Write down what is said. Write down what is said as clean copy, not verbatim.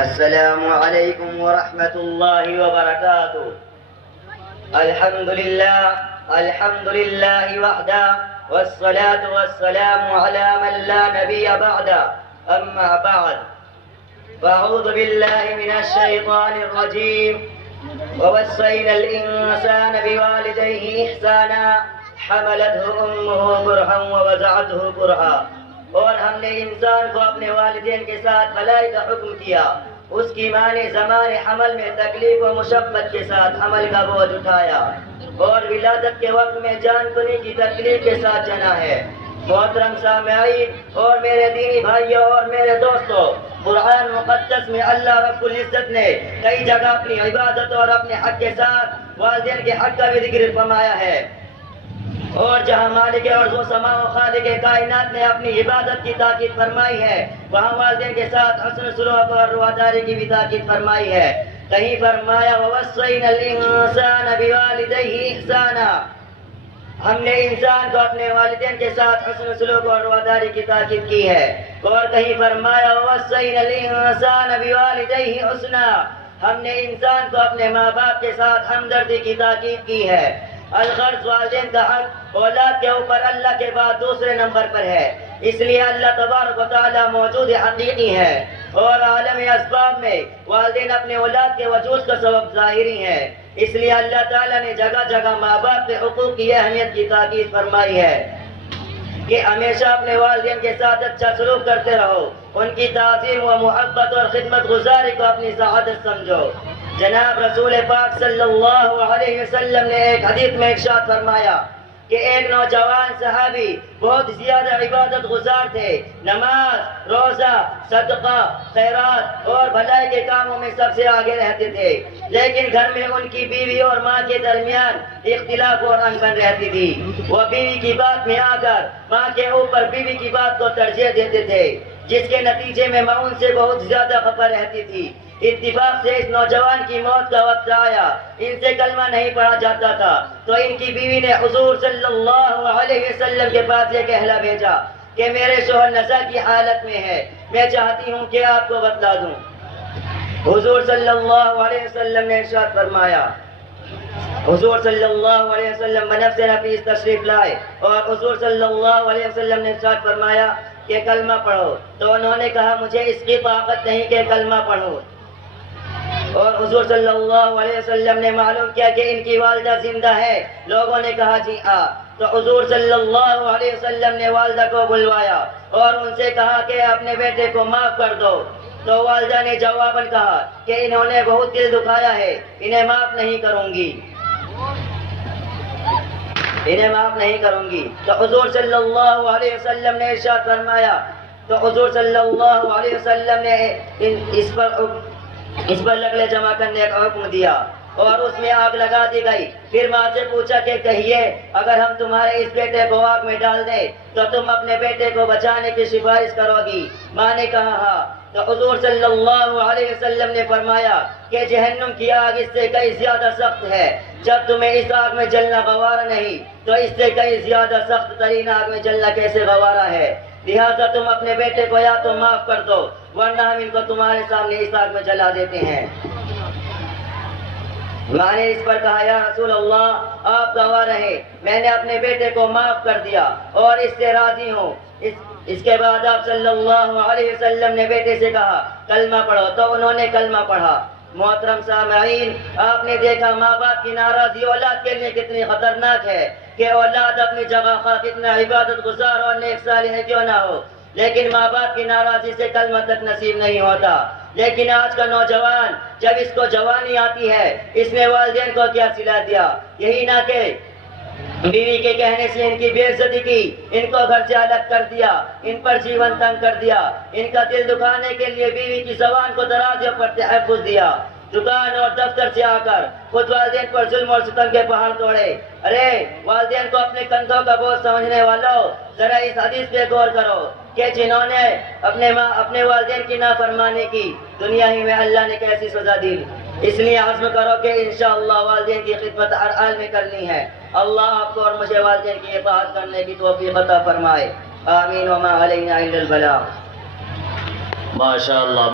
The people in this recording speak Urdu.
السلام علیکم ورحمۃ اللہ وبرکاتہ۔ الحمد للہ وحدہ والصلاة والسلام علی من لا نبی بعدہ، اما بعد فاعوذ باللہ من الشیطان الرجیم ووصینا الانسان بوالدیہ احسانا حملته امہ کرہا ووضعته کرہا، اور ہم نے انسان کو اپنے والدین کے ساتھ بھلائی کا حکم کیا، اس کی ماں نے زمان حمل میں تکلیف و مشقت کے ساتھ حمل کا بوجھ اٹھایا اور ولادت کے وقت میں جان کنی کی تکلیف کے ساتھ جنا ہے۔ محترم سامعین اور میرے دینی بھائیوں اور میرے دوستوں، قرآن مقدس میں اللہ رب العزت نے کئی جگہ اپنی عبادت اور اپنے حق کے ساتھ والدین کے حق کا بھی ذکر فرمایا ہے، اور جہاں مالک اور ذو سما و خالق کائنات نے اپنی عبادت کی تاکید فرمائی ہے، وہاں والدین کے ساتھ حسن سلوک اور رواداری کی بھی تاکید فرمائی ہے۔ کہیں فرمایا ووصینا الانسان بوالدیہ احسانا، ہم نے انسان کو اپنے والدین کے ساتھ حسن سلوک اور رواداری کی تاکید کی ہے، اور کہیں فرمایا ووصینا الانسان بوالدیہ حسنا، ہم نے انسان کو اپنے ماں باپ کے ساتھ ہمدردی کی تاکید کی ہے۔ الغرض والدین کا حق اولاد کے اوپر اللہ کے بعد دوسرے نمبر پر ہے، اس لیے اللہ تبارک و تعالی موجود حقیقی ہے، اور عالم اسباب میں والدین اپنے اولاد کے وجود کا سبب ظاہری ہے، اس لیے اللہ تعالیٰ نے جگہ جگہ ماں باپ کے حقوق کی اہمیت کی تاکید فرمائی ہے کہ ہمیشہ اپنے والدین کے ساتھ اچھا سلوک کرتے رہو، ان کی تعظیم و محبت اور خدمت گزاری کو اپنی سعادت سمجھو۔ جناب رسول پاک صلی اللہ علیہ وسلم نے ایک حدیث میں ارشاد فرمایا کہ ایک نوجوان صحابی بہت زیادہ عبادت گزار تھے، نماز، روزہ، صدقہ، خیرات اور بھلائی کے کاموں میں سب سے آگے رہتے تھے، لیکن گھر میں ان کی بیوی اور ماں کے درمیان اختلاف اور انبن رہتی تھی۔ وہ بیوی کی بات میں آ کر ماں کے اوپر بیوی کی بات کو ترجیح دیتے تھے، جس کے نتیجے میں ماں ان سے بہت زیادہ خفا رہتی تھی۔ اتفاق سے اس نوجوان کی موت کا وقت آیا، ان سے کلمہ نہیں پڑھا جاتا تھا، تو ان کی بیوی نے حضور صلی اللہ علیہ وسلم کے پاس یہ کہلا بھیجا کہ میرے شوہر نشہ کی حالت میں ہے، میں چاہتی ہوں کہ آپ کو بتلا دوں۔ حضور صلی اللہ علیہ وسلم نے ارشاد فرمایا، حضور صلی اللہ علیہ وسلم بنفس نفیس تشریف لائے اور حضور صلی اللہ علیہ وسلم نے ارشاد فرمایا کہ کلمہ پڑھو، تو انہوں نے کہا مجھے اس کی طاقت نہیں کہ کلمہ پڑھوں، اور حضور صلی اللہ علیہ وسلم نے معلوم کیا کہ ان کی والدہ زندہ ہے، لوگوں نے کہا جی ہاں، تو حضور صلی اللہ علیہ وسلم نے والدہ کو بلوایا اور ان سے کہا کہ اپنے بیٹے کو معاف کر دو، تو والدہ نے جواباً کہا کہ انہوں نے بہت دل دکھایا ہے، انہیں معاف نہیں کروں گی، انہیں معاف نہیں کروں گی۔ تو حضور صلی اللہ علیہ وسلم نے ارشاد فرمایا، تو حضور صلی اللہ علیہ وسلم نے اس پر لکڑے جمع کرنے کا حکم دیا اور اس میں آگ لگا دی گئی۔ پھر ماں سے پوچھا کہ کہیے اگر ہم تمہارے اس بیٹے کو آگ میں ڈال دیں تو تم اپنے بیٹے کو بچانے کی سفارش کرو گی؟ ماں نے کہا ہاں۔ تو حضور صلی اللہ علیہ وسلم نے فرمایا کہ جہنم کی آگ اس سے کئی زیادہ سخت ہے، جب تمہیں اس آگ میں جلنا گوارا نہیں تو اس سے کئی زیادہ سخت ترین آگ میں جلنا کیسے گوارا ہے، لہذا تم اپنے بیٹے کو یا تو معاف کر دو ورنہ ہم ان کو تمہارے سامنے اس آگ میں جلا دیتے ہیں۔ ماں نے اس پر کہا یا رسول اللہ آپ گواہ رہے، میں نے اپنے بیٹے کو معاف کر دیا اور اس سے راضی ہوں۔ اس کے بعد آپ صلی اللہ علیہ وسلم نے بیٹے سے کہا کلمہ پڑھو، تو انہوں نے کلمہ پڑھا۔ محترم سامعین، آپ نے دیکھا ماں باپ کی ناراضی اولاد کے لیے کتنی خطرناک ہے کہ اولاد اپنی جگہ خواہ کتنا عبادت گزار اور نیک صالح کیوں نہ ہو، لیکن ماں باپ کی ناراضی سے کلمہ تک نصیب نہیں ہوتا۔ لیکن آج کا نوجوان جب اس کو جوانی آتی ہے، اس نے والدین کو کیا صلہ دیا؟ یہی نہ کہ بیوی کے کہنے سے ان کی بے عزتی کی، ان کو گھر سے الگ کر دیا، ان پر جیون تنگ کر دیا، ان کا دل دکھانے کے لیے بیوی کی زبان کو درازیوں پر تحفظ دیا، دکان اور دفتر سے آ کر خود والدین پر ظلم اور ستم کے پہاڑ توڑے۔ ارے والدین کو اپنے کندھوں کا بوجھ سمجھنے والوں، ذرا اس حدیث پہ غور کرو کہ جنہوں نے اپنے والدین کی نافرمانی کی، دنیا ہی میں اللہ نے کیسی سزا دی۔ اس لیے عزم کرو کہ انشاءاللہ والدین کی خدمت ہر حال میں کرنی ہے۔ اللہ آپ کو اور مجھے والدین کی اطاعت کرنے کی توفیق عطا فرمائے، آمین۔ وما علینا الا البلاغ۔ ماشاءاللہ۔